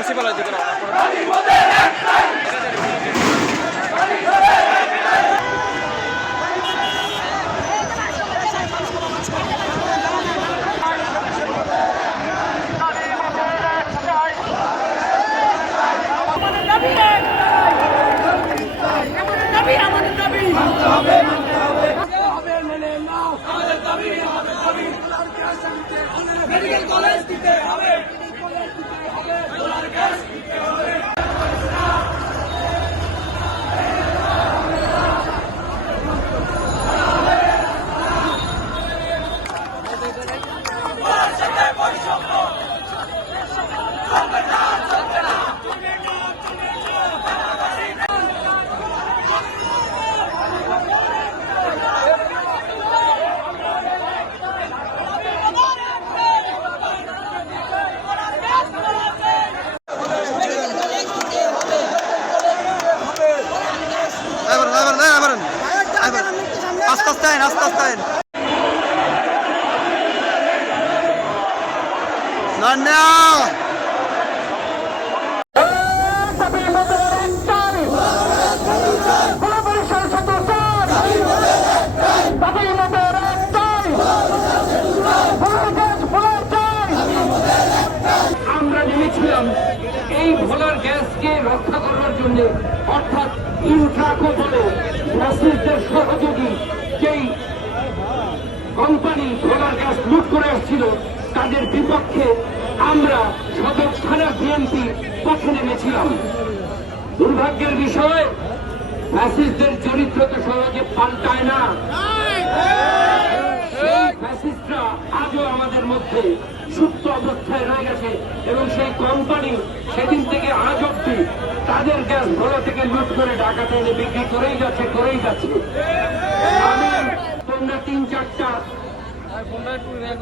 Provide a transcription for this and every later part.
সচিবালয় থেকে রওনা করে আমাদের দাবি একটাই। আমাদের দাবি আমাদের দাবি মানতে হবে মানতে হবে হবে মেনে নাও আমাদের দাবি আমাদের দাবি মেডিকেল কলেজ দিতে হবে আইবারেন আইবারেন আইবারেন আইবারেন আস্তে আস্তে আইন, আস্তে আস্তে আইন। না এই ভোলার গ্যাসকে রক্ষা করার জন্য অর্থাৎ ইনট্রাকো বলে। ফ্যাসিস্টদের সহযোগী যেই কোম্পানি ভোলার গ্যাস লুট করে আসছিল তাদের বিপক্ষে আমরা সদর থানা বিএনপি পথে নেমেছিলাম। দুর্ভাগ্যের বিষয় ফ্যাসিস্টদের চরিত্র তো সহজে পাল্টায় না। ফ্যাসিস্টরা আজও আমাদের মধ্যে সুপ্ত অবস্থায় রয়ে গেছে, এবং সেই কোম্পানি সেদিন থেকে আজ অব্দি তাদের গ্যাস ভোলা থেকে লুট করে ডাকাতে এনে বিক্রি করেই যাচ্ছে করেই যাচ্ছে। আমি তোমরা তিন চারটা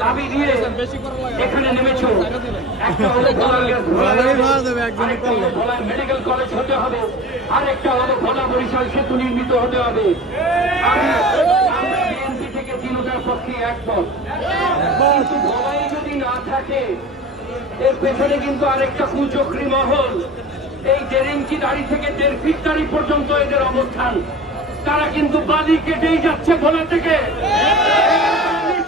দাবি দিয়ে এখানে নেমেছ। একটা হলো ভোলার গ্যাস আরেকটা হলো ভোলার মেডিকেল কলেজ হতে হবে। আরেকটা হলো ভোলা বরিশাল সেতু নির্মিত হতে হবে। আমরা বিএনপি থেকে তিনটার পক্ষে একমত। কিন্তু ভোলাই যদি না থাকে এর পেছনে কিন্তু আরেকটা কুচক্রি মহল। এই দেড় ইঞ্চি দাড়ি থেকে দেড় ফিট দাড়ি পর্যন্ত এদের অবস্থান। তারা কিন্তু বালি কেটেই যাচ্ছে ভোলা থেকে।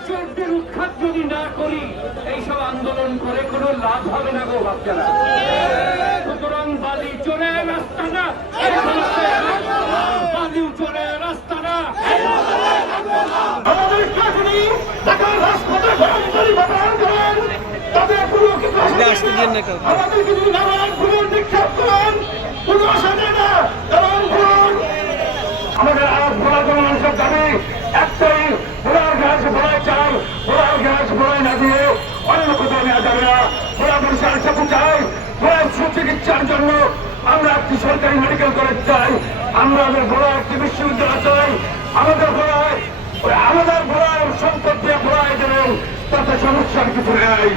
চোরদের উৎখাত যদি না করি, এইসব আন্দোলন করে কোনো লাভ হবে না গো বাচ্চারা আসতে দিন না কাউকে। আমাদের ভোলার ভোলার ভোলায় চাই, ভোলার ভোলার আমরা একটি সরকারি মেডিকেল কলেজ চাই, আমরা আমাদের ভোলা একটি চাই, আমাদের ভোলায় আমাদের ভোলায় সম্পদ দিয়ে ভোলায় দেবেন তাতে সমস্যার কিছু নেই।